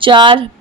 4,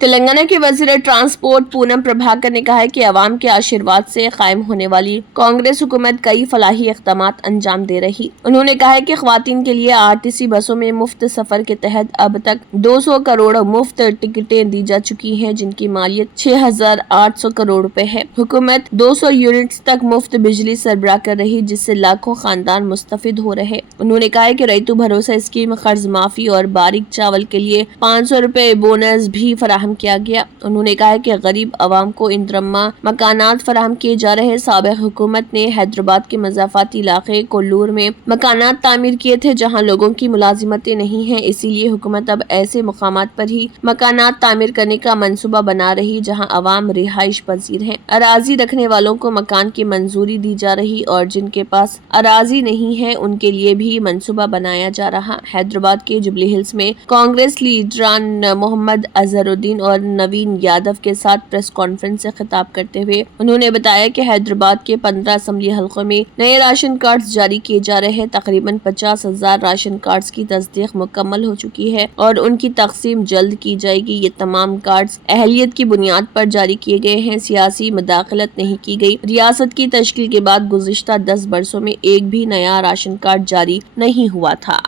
تلنگانہ کے وزیر ٹرانسپورٹ پونم پربھاکر نے کہا ہے کہ عوام کے آشیرواد سے قائم ہونے والی کانگریس حکومت کئی فلاحی اقدامات انجام دے رہی۔ انہوں نے کہا ہے کہ خواتین کے لیے آرٹیسی بسوں میں مفت سفر کے تحت اب تک 200 کروڑ مفت ٹکٹیں دی جا چکی ہیں، جن کی مالیت 6,800 کروڑ روپے ہے۔ حکومت 200 یونٹس تک مفت بجلی سربراہ کر رہی، جس سے لاکھوں خاندان مستفید ہو رہے۔ انہوں نے کہا ہے کہ ریتو بھروسہ اسکیم، قرض معافی اور باریک چاول کے لیے 500 روپے بونس بھی فراہم کیا گیا۔ انہوں نے کہا کہ غریب عوام کو اندرما مکانات فراہم کیے جا رہے۔ سابق حکومت نے حیدرآباد کے مضافاتی علاقے کولور میں مکانات تعمیر کیے تھے جہاں لوگوں کی ملازمتیں نہیں ہیں، اسی لیے حکومت اب ایسے مقامات پر ہی مکانات تعمیر کرنے کا منصوبہ بنا رہی جہاں عوام رہائش پذیر ہیں۔ اراضی رکھنے والوں کو مکان کی منظوری دی جا رہی اور جن کے پاس اراضی نہیں ہے ان کے لیے بھی منصوبہ بنایا جا رہا۔ حیدرآباد کے جبلی ہلز میں کانگریس لیڈران محمد اظہر الدین اور نوین یادو کے ساتھ پریس کانفرنس سے خطاب کرتے ہوئے انہوں نے بتایا کہ حیدرآباد کے 15 اسمبلی حلقوں میں نئے راشن کارڈز جاری کیے جا رہے ہیں۔ تقریباً 50,000 راشن کارڈز کی تصدیق مکمل ہو چکی ہے اور ان کی تقسیم جلد کی جائے گی۔ یہ تمام کارڈز اہلیت کی بنیاد پر جاری کیے گئے ہیں، سیاسی مداخلت نہیں کی گئی۔ ریاست کی تشکیل کے بعد گزشتہ 10 برسوں میں ایک بھی نیا راشن کارڈ جاری نہیں ہوا تھا۔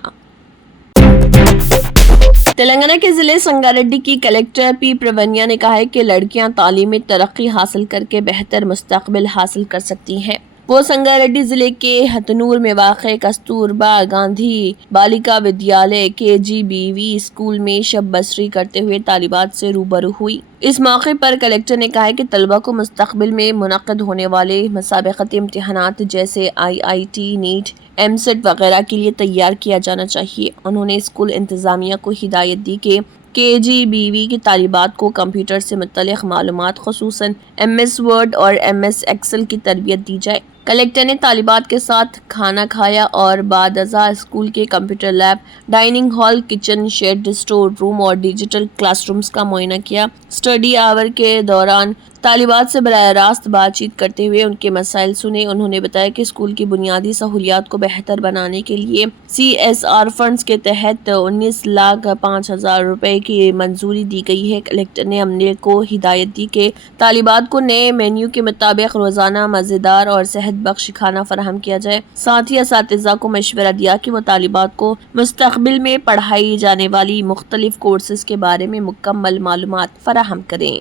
تلنگانہ کے ضلع سنگاریڈی کی کلکٹر پی پرونیا نے کہا ہے کہ لڑکیاں تعلیم میں ترقی حاصل کر کے بہتر مستقبل حاصل کر سکتی ہیں۔ وہ سنگاریڈی ضلع کے ہتنور میں واقع کستوربا گاندھی بالیکا ودیالیہ KGBV اسکول میں شب بسری کرتے ہوئے طالبات سے روبرو ہوئی۔ اس موقع پر کلکٹر نے کہا کہ طلبہ کو مستقبل میں منعقد ہونے والے مسابقتی امتحانات جیسے IIT، نیٹ، MCET وغیرہ کے لیے تیار کیا جانا چاہیے۔ انہوں نے اسکول انتظامیہ کو ہدایت دی کہ KGBV کی طالبات کو کمپیوٹر سے متعلق معلومات خصوصاً MS Word اور MS Excel کی تربیت دی جائے۔ کلکٹر نے طالبات کے ساتھ کھانا کھایا اور بعد ازاں اسکول کے computer lab, dining hall, kitchen, shed, store room اور ڈیجیٹل کلاس رومز کا معائنہ کیا۔ اسٹڈی آور کے دوران طالبات سے براہ راست بات چیت کرتے ہوئے ان کے مسائل سنے۔ انہوں نے بتایا کہ اسکول کی بنیادی سہولیات کو بہتر بنانے کے لیے CSR فنڈز کے تحت 19,05,000 روپے کی منظوری دی گئی ہے۔ کلکٹر نے عملے کو ہدایت دی کہ طالبات کو نئے مینیو کے مطابق روزانہ مزیدار اور صحت بخش کھانا فراہم کیا جائے۔ ساتھ ہی اساتذہ کو مشورہ دیا کہ وہ طالبات کو مستقبل میں پڑھائی جانے والی مختلف کورسز کے بارے میں مکمل معلومات فراہم کریں۔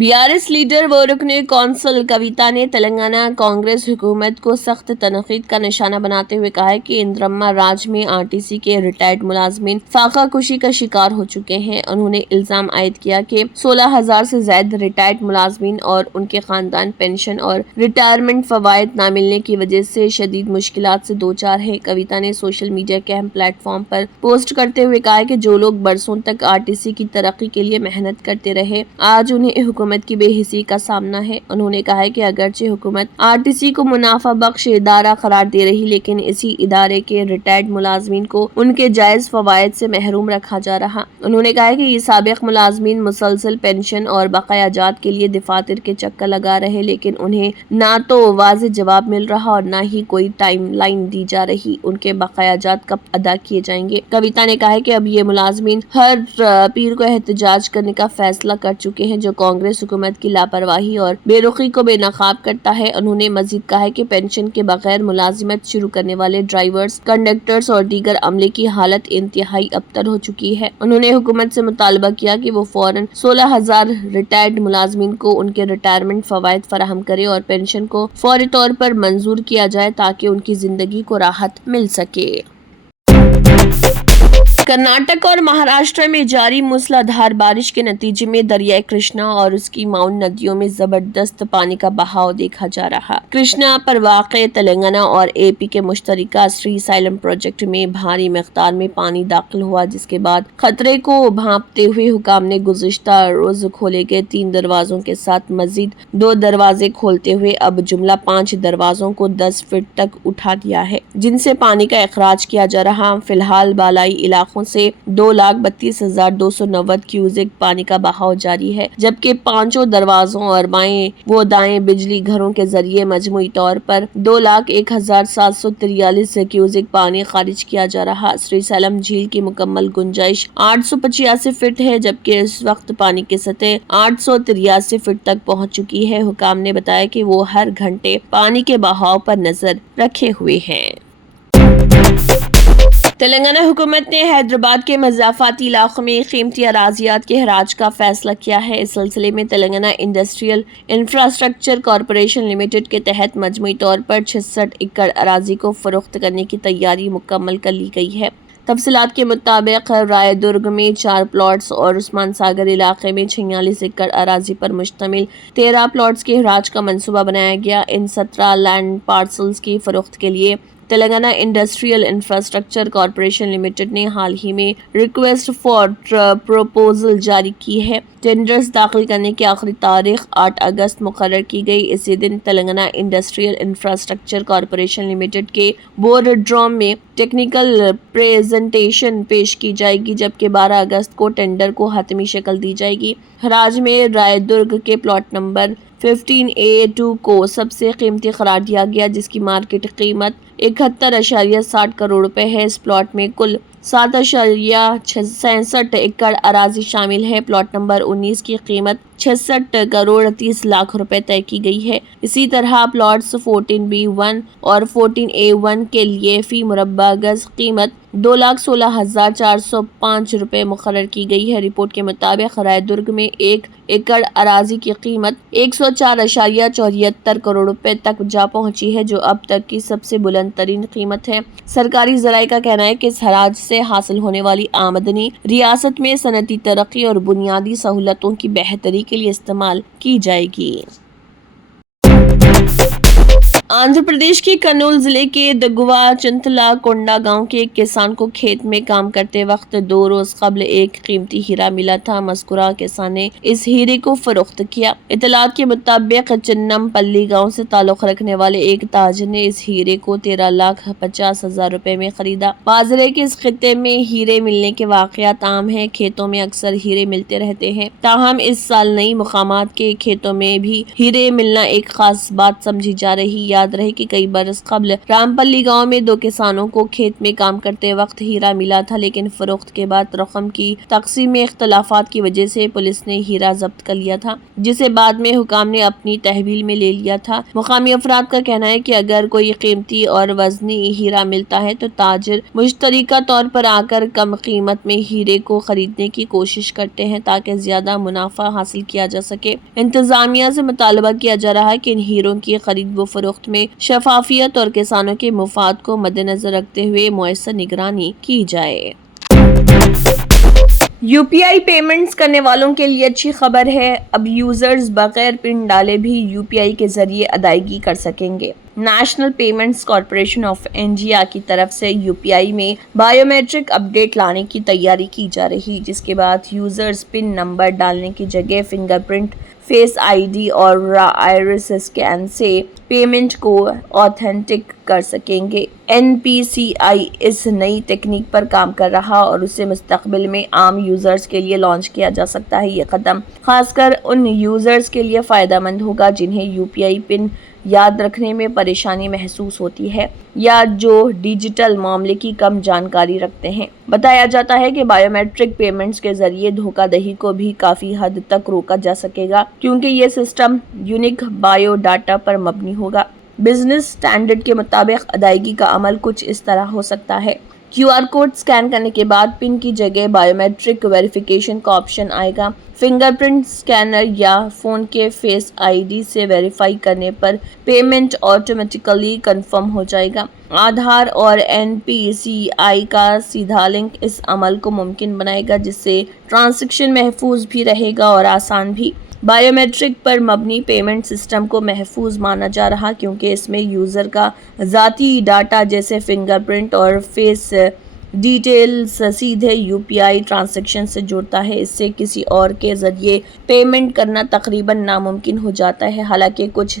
BRS لیڈر و رکن کونسل کویتا نے تلنگانہ کانگریس حکومت کو سخت تنقید کا نشانہ بناتے ہوئے کہا ہے کہ اندرما راج میں RTC کے ریٹائرڈ ملازمین فاقہ کشی کا شکار ہو چکے ہیں۔ انہوں نے الزام عائد کیا کہ 16,000 سے زائد ریٹائرڈ ملازمین اور ان کے خاندان پینشن اور ریٹائرمنٹ فوائد نہ ملنے کی وجہ سے شدید مشکلات سے دوچار ہیں۔ کویتا نے سوشل میڈیا کے اہم پلیٹ فارم پر پوسٹ کرتے ہوئے کہا کہ جو لوگ برسوں تک RTC کی ترقی کے لیے محنت کرتے رہے، آج انہیں حکومت کی بے حسی کا سامنا ہے۔ انہوں نے کہا کہ اگرچہ حکومت RTC کو منافع بخش ادارہ قرار دے رہی، لیکن اسی ادارے کے ریٹائرڈ ملازمین کو ان کے جائز فوائد سے محروم رکھا جا رہا۔ انہوں نے کہا کہ یہ سابق ملازمین مسلسل پینشن اور بقایا جات کے لیے دفاتر کے چکر لگا رہے، لیکن انہیں نہ تو واضح جواب مل رہا اور نہ ہی کوئی ٹائم لائن دی جا رہی ان کے بقایا جات کب ادا کیے جائیں گے۔ کویتا نے کہا کہ اب یہ ملازمین ہر پیر کو احتجاج کرنے کا فیصلہ کر چکے ہیں، جو کانگریس حکومت کی لاپرواہی اور بے رخی کو بے نقاب کرتا ہے۔ انہوں نے مزید کہا کہ پینشن کے بغیر ملازمت شروع کرنے والے ڈرائیورز، کنڈکٹرز اور دیگر عملے کی حالت انتہائی ابتر ہو چکی ہے۔ انہوں نے حکومت سے مطالبہ کیا کہ وہ فوراً 16,000 ریٹائرڈ ملازمین کو ان کے ریٹائرمنٹ فوائد فراہم کرے اور پینشن کو فوری طور پر منظور کیا جائے تاکہ ان کی زندگی کو راحت مل سکے۔ کرناٹک اور مہاراشٹر میں جاری موسلا دھار بارش کے نتیجے میں دریائے کرشنا اور اس کی معاون ندیوں میں زبردست پانی کا بہاؤ دیکھا جا رہا۔ کرشنا پر واقع تلنگانہ اور AP کے مشترکہ سری سائلم پروجیکٹ میں بھاری مقدار میں پانی داخل ہوا، جس کے بعد خطرے کو بھانپتے ہوئے حکام نے گزشتہ روز کھولے گئے 3 دروازوں کے ساتھ مزید 2 دروازے کھولتے ہوئے اب جملہ 5 دروازوں کو 10 فٹ تک اٹھا دیا ہے، جن سے پانی کا اخراج کیا جا رہا۔ فی الحال بالائی علاقوں شاخوں سے 2,32,290 کیوزک پانی کا بہاؤ جاری ہے، جبکہ 5 دروازوں اور بائیں و دائیں بجلی گھروں کے ذریعے مجموعی طور پر 2,01,743 کیوزک پانی خارج کیا جا رہا۔ سری سیلم جھیل کی مکمل گنجائش 885 فٹ ہے، جبکہ اس وقت پانی کی سطح 883 فٹ تک پہنچ چکی ہے۔ حکام نے بتایا کہ وہ ہر گھنٹے پانی کے بہاؤ پر نظر رکھے ہوئے ہیں۔ تلنگانہ حکومت نے حیدرآباد کے مضافاتی علاقوں میں قیمتی اراضیات کے حراج کا فیصلہ کیا ہے۔ اس سلسلے میں Telangana industrial infrastructure corporation limited کے تحت مجموعی طور پر 66 ایکڑ اراضی کو فروخت کرنے کی تیاری مکمل کر لی گئی ہے۔ تفصیلات کے مطابق رائے درگ میں 4 پلاٹس اور عثمان ساگر علاقے میں 46 ایکڑ اراضی پر مشتمل 13 پلاٹس کے حراج کا منصوبہ بنایا گیا۔ ان 17 لینڈ پارسلز کی فروخت کے لیے Telangana industrial infrastructure corporation limited نے حال ہی میں ریکویسٹ فار پروپوزل جاری کی ہے۔ ٹینڈرز داخل کرنے کی آخری تاریخ 8 اگست مقرر کی گئی۔ اسی دن Telangana industrial infrastructure corporation limited کے بورڈ روم میں ٹیکنیکل پریزنٹیشن پیش کی جائے گی، جبکہ 12 اگست کو ٹینڈر کو حتمی شکل دی جائے گی۔ حراج میں رائے درگ کے پلاٹ نمبر 15A2 کو سب سے قیمتی قرار دیا گیا، جس کی مارکیٹ قیمت 71.60 کروڑ روپے ہے۔ اس پلاٹ میں کل 7.66 ایکڑ اراضی شامل ہے۔ پلاٹ نمبر 19 کی قیمت 66 کروڑ 30 لاکھ روپے طے کی گئی ہے۔ اسی طرح پلاٹس 14B1 اور 14A1 کے لیے فی مربع گز قیمت 2,16,405 روپے مقرر کی گئی ہے۔ رپورٹ کے مطابق رائے درگ میں 1 ایکڑ اراضی کی قیمت 104.74 کروڑ روپے تک جا پہنچی ہے، جو اب تک کی سب سے بلند ترین قیمت ہے۔ سرکاری ذرائع کا کہنا ہے کہ اس حراج سے حاصل ہونے والی آمدنی ریاست میں صنعتی ترقی اور بنیادی سہولتوں کی بہتری کے لیے استعمال کی جائے گی۔ آندھرا پردیش کے کرنول ضلع کے دگوا چنتلا کونڈا گاؤں کے ایک کسان کو کھیت میں کام کرتے وقت 2 روز قبل ایک قیمتی ہیرا ملا تھا۔ مذکورہ کسان نے اس ہیرے کو فروخت کیا۔ اطلاعات کے مطابق چنم پلی گاؤں سے تعلق رکھنے والے ایک تاجر نے اس ہیرے کو 13,50,000 روپے میں خریدا۔ واضح ہے کہ اس خطے میں ہیرے ملنے کے واقعات عام ہیں۔ کھیتوں میں اکثر ہیرے ملتے رہتے ہیں، تاہم اس سال نئی مقامات کے کھیتوں میں بھی ہیرے ملنا ایک خاص بات سمجھی جا رہی۔ یاد رہے کہ کئی برس قبل رام پلی گاؤں میں 2 کسانوں کو کھیت میں کام کرتے وقت ہیرا ملا تھا، لیکن فروخت کے بعد رقم کی تقسیم میں اختلافات کی وجہ سے پولیس نے ہیرا ضبط کر لیا تھا، جسے بعد میں حکام نے اپنی تحویل میں لے لیا تھا۔ مقامی افراد کا کہنا ہے کہ اگر کوئی قیمتی اور وزنی ہیرا ملتا ہے تو تاجر مشترکہ طور پر آ کر کم قیمت میں ہیرے کو خریدنے کی کوشش کرتے ہیں تاکہ زیادہ منافع حاصل کیا جا سکے۔ انتظامیہ سے مطالبہ کیا جا رہا ہے کہ ان ہیروں کی خرید و فروخت میں شفافیت اور کسانوں کے مفاد کو مد نظر رکھتے ہوئے مؤثر نگرانی کی جائے۔ UPI پیمنٹس کرنے والوں کے لیے اچھی خبر ہے، اب یوزرز بغیر پن ڈالے بھی UPI کے ذریعے ادائیگی کر سکیں گے۔ National payments corporation of India کی طرف سے UPI میں بائیو میٹرک اپ ڈیٹ لانے کی تیاری کی جا رہی، جس کے بعد یوزرز پن نمبر ڈالنے کی جگہ فنگر پرنٹ، فیس ID اور آئرس اسکین سے پیمنٹ کو آتھینٹک کر سکیں گے۔ NPCI اس نئی تکنیک پر کام کر رہا اور اسے مستقبل میں عام یوزرز کے لیے لانچ کیا جا سکتا ہے۔ یہ قدم خاص کر ان یوزرز کے لیے فائدہ مند ہوگا جنہیں UPI پن یاد رکھنے میں پریشانی محسوس ہوتی ہے یا جو ڈیجیٹل معاملے کی کم جانکاری رکھتے ہیں۔ بتایا جاتا ہے کہ بائیو میٹرک پیمنٹس کے ذریعے دھوکہ دہی کو بھی کافی حد تک روکا جا سکے گا، کیونکہ یہ سسٹم یونیک بائیو ڈاٹا پر مبنی ہوگا۔ بزنس اسٹینڈرڈ کے مطابق ادائیگی کا عمل کچھ اس طرح ہو سکتا ہے۔ QR کوڈ سکین کرنے کے بعد پن کی جگہ بائیو میٹرک ویریفیکیشن کا آپشن آئے گا۔ فنگر پرنٹ سکینر یا فون کے فیس ID سے ویریفائی کرنے پر پیمنٹ آٹومیٹیکلی کنفرم ہو جائے گا۔ آدھار اور NPCI کا سیدھا لنک اس عمل کو ممکن بنائے گا، جس سے ٹرانزیکشن محفوظ بھی رہے گا اور آسان بھی۔ بائیو میٹرک پر مبنی پیمنٹ سسٹم کو محفوظ مانا جا رہا کیونکہ اس میں یوزر کا ذاتی ڈاٹا جیسے فنگر پرنٹ اور فیس ڈیٹیلز سیدھے UPI ٹرانزیکشن سے جڑتا ہے۔ اس سے کسی اور کے ذریعے پیمنٹ کرنا تقریباً ناممکن ہو جاتا ہے۔ حالانکہ کچھ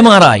MRI,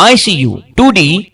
ICU, 2D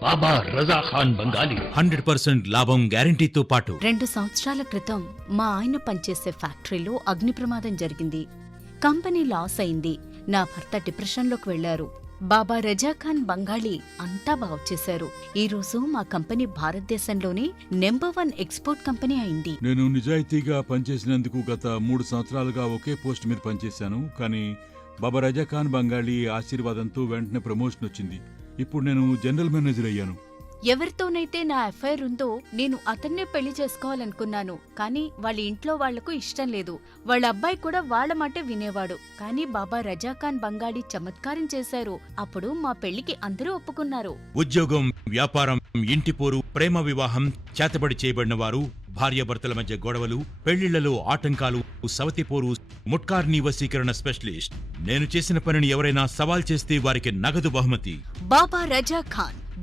బాబా రజా ఖాన్ బంగాలి 100% లాభం గ్యారెంటీతో పాటు 2 సంవత్సరాల క్రితం మా ఆయన పనిచేసే ఫ్యాక్టరీలో అగ్ని ప్రమాదం జరిగింది. కంపెనీ లాస్ అయింది. నా భర్త డిప్రెషన్లోకి వెళ్లారు. బాబా రజా ఖాన్ బంగాళీ అంతా బాగు చేశారు. ఈ రోజు మా కంపెనీ భారతదేశంలోనే నెంబర్ 1 ఎక్స్పోర్ట్ కంపెనీ అయింది. నేను నిజాయితీగా పనిచేసినందుకు గత 3 సంవత్సరాలుగా ఒకే పోస్ట్ మీద పనిచేశాను. కానీ బాబా రజా ఖాన్ బంగాళీ ఆశీర్వాదంతో వెంటనే ప్రమోషన్ వచ్చింది. ఇప్పుడు నేను జనరల్ మేనేజర్ అయ్యాను. ఎవరితోనైతే నా అఫైర్ ఉందో నేను అతన్నే పెళ్లి చేసుకోవాలనుకున్నాను. కానీ వాళ్ళ ఇంట్లో వాళ్లకు ఇష్టం లేదు. వాళ్ళ అబ్బాయి కూడా వాళ్ళ మాటే వినేవాడు. కానీ బాబా రజా ఖాన్ బంగాళీ చమత్కారం చేశారు. అప్పుడు మా పెళ్లికి అందరూ ఒప్పుకున్నారు. ఉద్యోగం, వ్యాపారం, ఇంటి పోరు, ప్రేమ వివాహం, చేతబడి చేయబడిన వారు, భార్యాభర్తల మధ్య గొడవలు, పెళ్లిళ్లలో ఆటంకాలు, సవతిపోరు, ముట్కార్ని వశీకరణ స్పెషలిస్ట్. నేను చేసిన పనిని ఎవరైనా సవాల్ చేస్తే వారికి నగదు బహుమతి. బాబా రజా ఖాన్,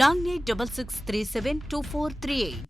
9866372438।